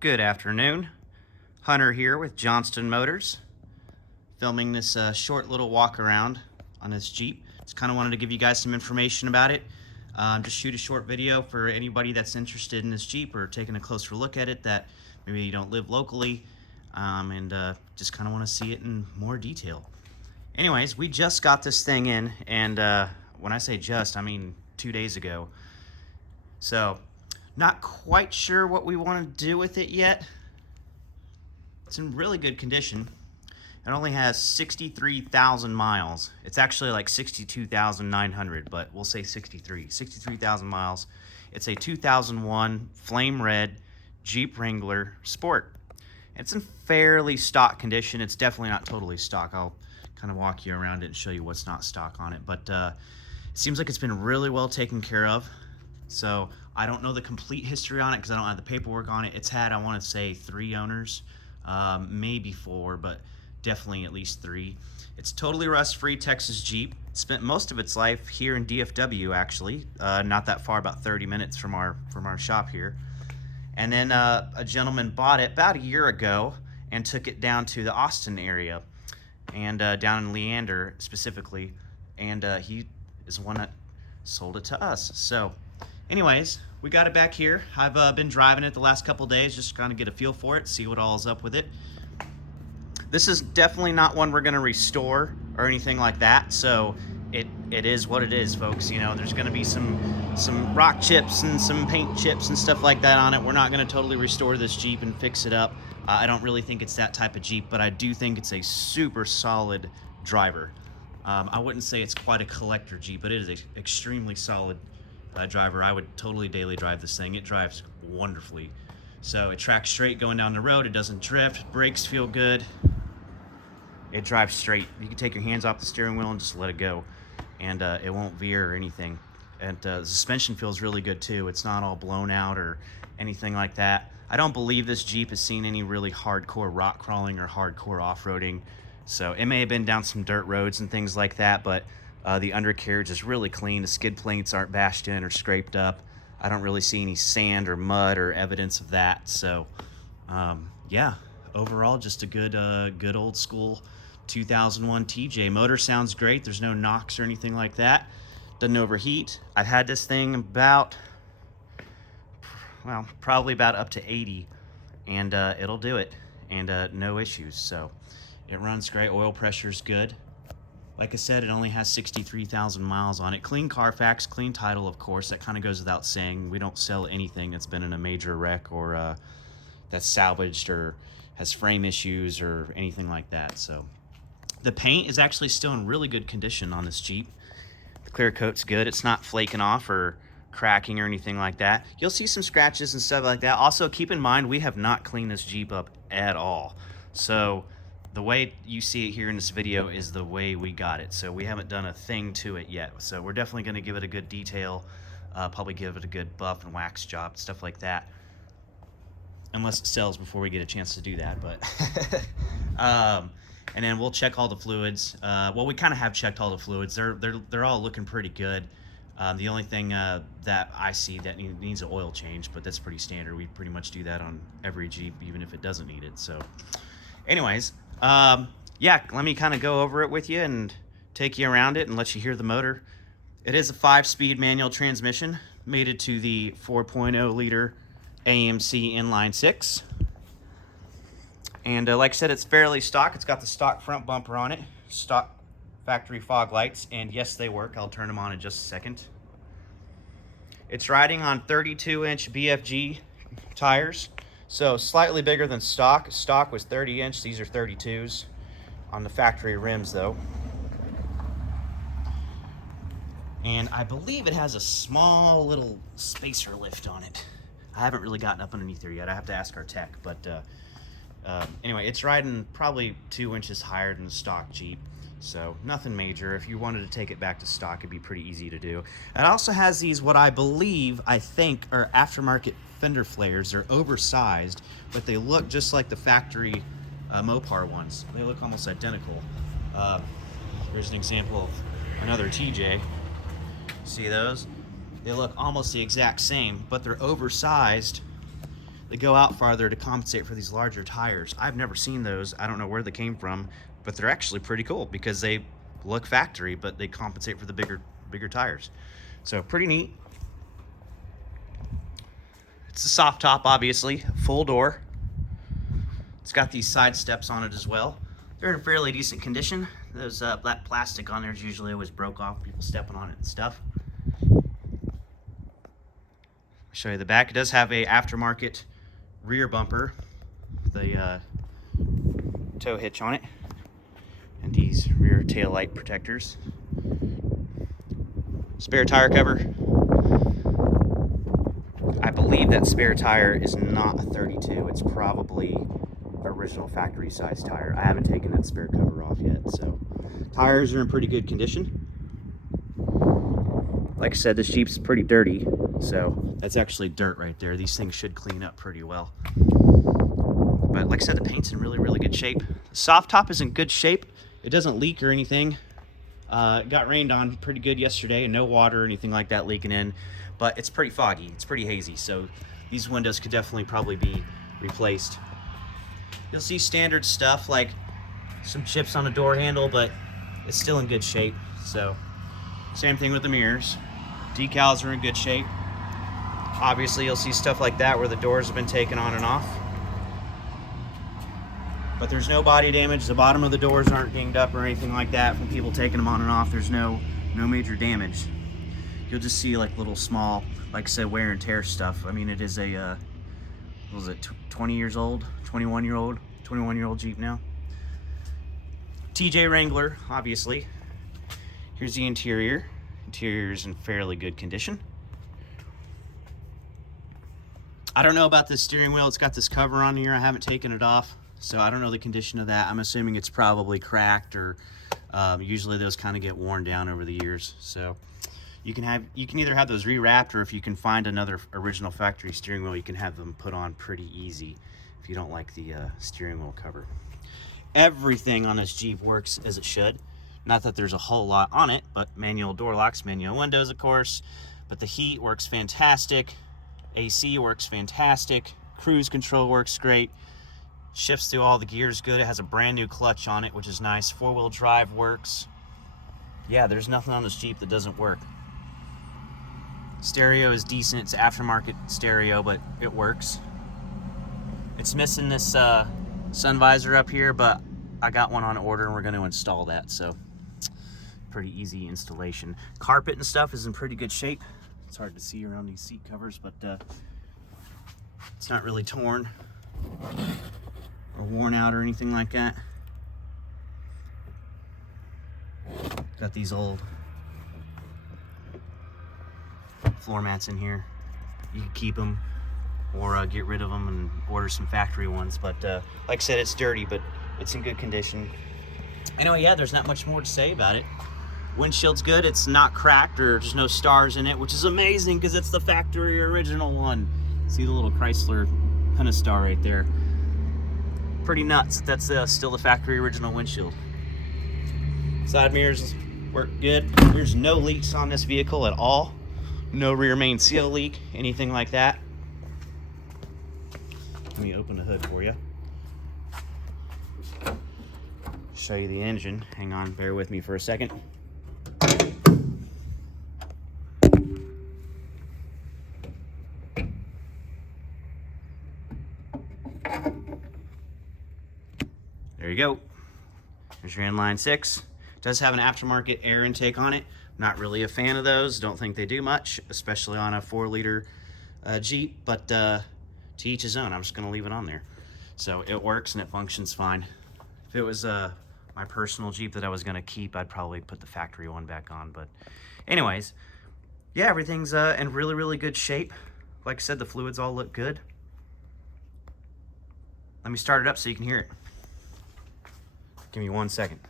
Good afternoon. Hunter here with Johnston Motors, filming this short little walk around on this Jeep. Just kind of wanted to give you guys some information about it. Just shoot a short video for anybody that's interested in this Jeep or taking a closer look at it that maybe you don't live locally and just kind of want to see it in more detail. Anyways, we just got this thing in, and when I say just, I mean 2 days ago. So, not quite sure what we want to do with it yet. It's in really good condition. It only has 63,000 miles. It's actually like 62,900, but we'll say 63,000 miles. It's a 2001 flame red Jeep Wrangler Sport. It's in fairly stock condition. It's definitely not totally stock. I'll kind of walk you around it and show you what's not stock on it, but it seems like it's been really well taken care of. So I don't know the complete history on it because I don't have the paperwork on it. It's had, I want to say, 3 owners, maybe 4, but definitely at least 3. It's totally rust-free Texas Jeep. Spent most of its life here in DFW, actually, not that far, about 30 minutes from our shop here. And then a gentleman bought it about a year ago and took it down to the Austin area and down in Leander specifically, and he is the one that sold it to us. So anyways, we got it back here. I've been driving it the last couple days, just trying to get a feel for it, see what all is up with it. This is definitely not one we're going to restore or anything like that, so it is what it is, folks. You know, there's going to be some rock chips and some paint chips and stuff like that on it. We're not going to totally restore this Jeep and fix it up. I don't really think it's that type of Jeep, but I do think it's a super solid driver. I wouldn't say it's quite a collector Jeep, but it is an extremely solid driver. I would totally daily drive this thing. It drives wonderfully. So it tracks straight going down the road. It doesn't drift. Brakes feel good. It drives straight. You can take your hands off the steering wheel and just let it go, and it won't veer or anything. And the suspension feels really good too. It's not all blown out or anything like that. I don't believe this Jeep has seen any really hardcore rock crawling or hardcore off-roading. So it may have been down some dirt roads and things like that, but the undercarriage is really clean. The skid plates aren't bashed in or scraped up. I don't really see any sand or mud or evidence of that. So yeah, overall just a good old school 2001 TJ. Motor sounds great. There's no knocks or anything like that. Doesn't overheat. I've had this thing about, well, probably about up to 80, and it'll do it, and no issues. So it runs great. Oil pressure's good. Like I said, it only has 63,000 miles on it. Clean Carfax, clean title, of course. That kind of goes without saying. We don't sell anything that's been in a major wreck or that's salvaged or has frame issues or anything like that. So the paint is actually still in really good condition on this Jeep. The clear coat's good. It's not flaking off or cracking or anything like that. You'll see some scratches and stuff like that. Also, keep in mind, we have not cleaned this Jeep up at all. So the way you see it here in this video is the way we got it. So we haven't done a thing to it yet. So we're definitely going to give it a good detail, probably give it a good buff and wax job, stuff like that. Unless it sells before we get a chance to do that. But and then we'll check all the fluids. Well, we kind of have checked all the fluids. They're all looking pretty good. The only thing that I see that needs an oil change, but that's pretty standard. We pretty much do that on every Jeep, even if it doesn't need it. So anyways, yeah, let me kind of go over it with you and take you around it and let you hear the motor. It is a 5-speed manual transmission, mated to the 4.0 liter AMC Inline Six. And like I said, it's fairly stock. It's got the stock front bumper on it, stock factory fog lights, and yes, they work. I'll turn them on in just a second. It's riding on 32-inch BFG tires, so slightly bigger than stock. Stock was 30-inch. These are 32s on the factory rims, though. And I believe it has a small little spacer lift on it. I haven't really gotten up underneath there yet. I have to ask our tech, but anyway, it's riding probably 2 inches higher than the stock Jeep, so nothing major. If you wanted to take it back to stock, it'd be pretty easy to do. It also has these, what I think are aftermarket fender flares. They're oversized, but they look just like the factory Mopar ones. They look almost identical. Here's an example of another TJ. See those? They look almost the exact same, but they're oversized. they go out farther to compensate for these larger tires. I've never seen those. I don't know where they came from, but they're actually pretty cool because they look factory, but they compensate for the bigger tires. So pretty neat. It's a soft top, obviously, full door. It's got these side steps on it as well. They're in fairly decent condition. Those that plastic on there is usually always broke off, people stepping on it and stuff. I'll show you the back. It does have a aftermarket rear bumper with a tow hitch on it, and these rear tail light protectors. Spare tire cover. I believe that spare tire is not a 32. It's probably original factory size tire. I haven't taken that spare cover off yet, so tires are in pretty good condition. Like I said, this Jeep's pretty dirty, so that's actually dirt right there. These things should clean up pretty well. But like I said, the paint's in really good shape. The soft top is in good shape. It doesn't leak or anything. It got rained on pretty good yesterday, and no water or anything like that leaking in, but it's pretty foggy. It's pretty hazy, so these windows could definitely probably be replaced. You'll see standard stuff like some chips on the door handle, but it's still in good shape. So same thing with the mirrors. Decals are in good shape. Obviously you'll see stuff like that where the doors have been taken on and off, but there's no body damage. The bottom of the doors aren't dinged up or anything like that from people taking them on and off. There's no major damage. You'll just see like little small, like I said, wear and tear stuff. I mean, it is a what was it, 20 years old, 21-year-old Jeep now. TJ Wrangler, obviously. Here's the interior. Interior is in fairly good condition. I don't know about this steering wheel. It's got this cover on here. I haven't taken it off, so I don't know the condition of that. I'm assuming it's probably cracked, or usually those kind of get worn down over the years. So you can either have those rewrapped, or if you can find another original factory steering wheel, you can have them put on pretty easy if you don't like the steering wheel cover. Everything on this Jeep works as it should. Not that there's a whole lot on it, but manual door locks, manual windows, of course. But the heat works fantastic. AC works fantastic. Cruise control works great. Shifts through all the gears good. It has a brand new clutch on it, which is nice. Four-wheel drive works. Yeah, there's nothing on this Jeep that doesn't work. Stereo is decent. It's aftermarket stereo, but it works. It's missing this sun visor up here, but I got one on order and we're going to install that, so pretty easy installation. Carpet and stuff is in pretty good shape. It's hard to see around these seat covers, but it's not really torn or worn out or anything like that. Got these old floor mats in here. You can keep them or get rid of them and order some factory ones, but like I said, it's dirty, but it's in good condition. Anyway, yeah, there's not much more to say about it. Windshield's good. It's not cracked, or there's no stars in it, which is amazing because it's the factory original one. See the little Chrysler Pentastar right there. Pretty nuts. That's still the factory original windshield. Side mirrors work good. There's no leaks on this vehicle at all. No rear main seal leak, anything like that. Let me open the hood for you. Show you the engine. Hang on, bear with me for a second. There you go. There's your Inline Six. It does have an aftermarket air intake on it. Not really a fan of those. Don't think they do much, especially on a 4-liter Jeep, but to each his own. I'm just gonna leave it on there. So it works and it functions fine. If it was my personal Jeep that I was gonna keep, I'd probably put the factory one back on. But anyways, yeah, everything's in really good shape. Like I said, the fluids all look good. Let me start it up so you can hear it. Give me 1 second.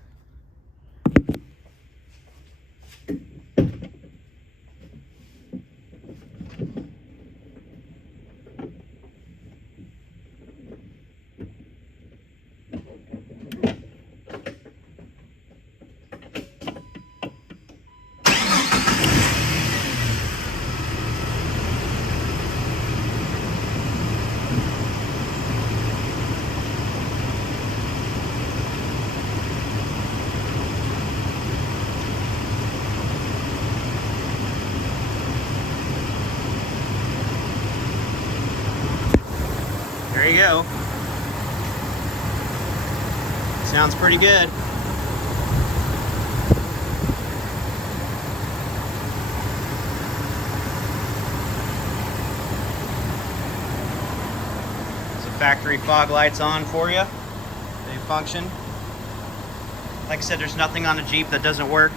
There you go. Sounds pretty good. So factory fog lights on for you. They function. Like I said, there's nothing on the Jeep that doesn't work.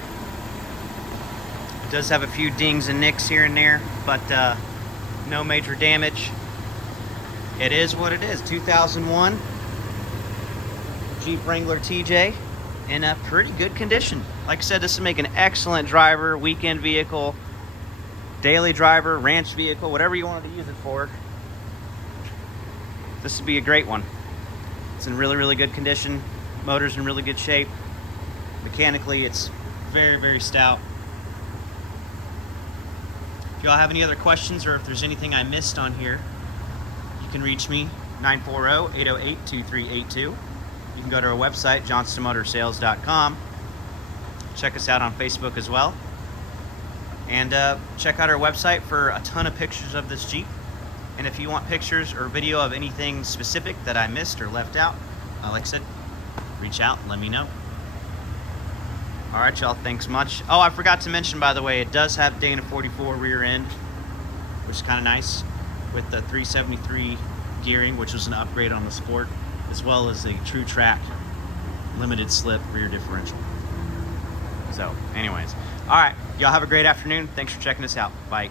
It does have a few dings and nicks here and there, but no major damage. It is what it is. 2001 Jeep Wrangler TJ in a pretty good condition. Like I said, this would make an excellent driver, weekend vehicle, daily driver, ranch vehicle, whatever you wanted to use it for. This would be a great one. It's in really, really good condition. Motor's in really good shape. Mechanically, it's very, very stout. If y'all have any other questions or if there's anything I missed on here, you can reach me, 940-808-2382. You can go to our website, johnstonmotorsales.com. Check us out on Facebook as well. And check out our website for a ton of pictures of this Jeep. And if you want pictures or video of anything specific that I missed or left out, like I said, reach out and let me know. All right, y'all, thanks much. Oh, I forgot to mention, by the way, it does have Dana 44 rear end, which is kind of nice, with the 373 gearing, which was an upgrade on the Sport, as well as a Tru-Trac limited slip rear differential. So, anyways. All right, y'all have a great afternoon. Thanks for checking us out. Bye.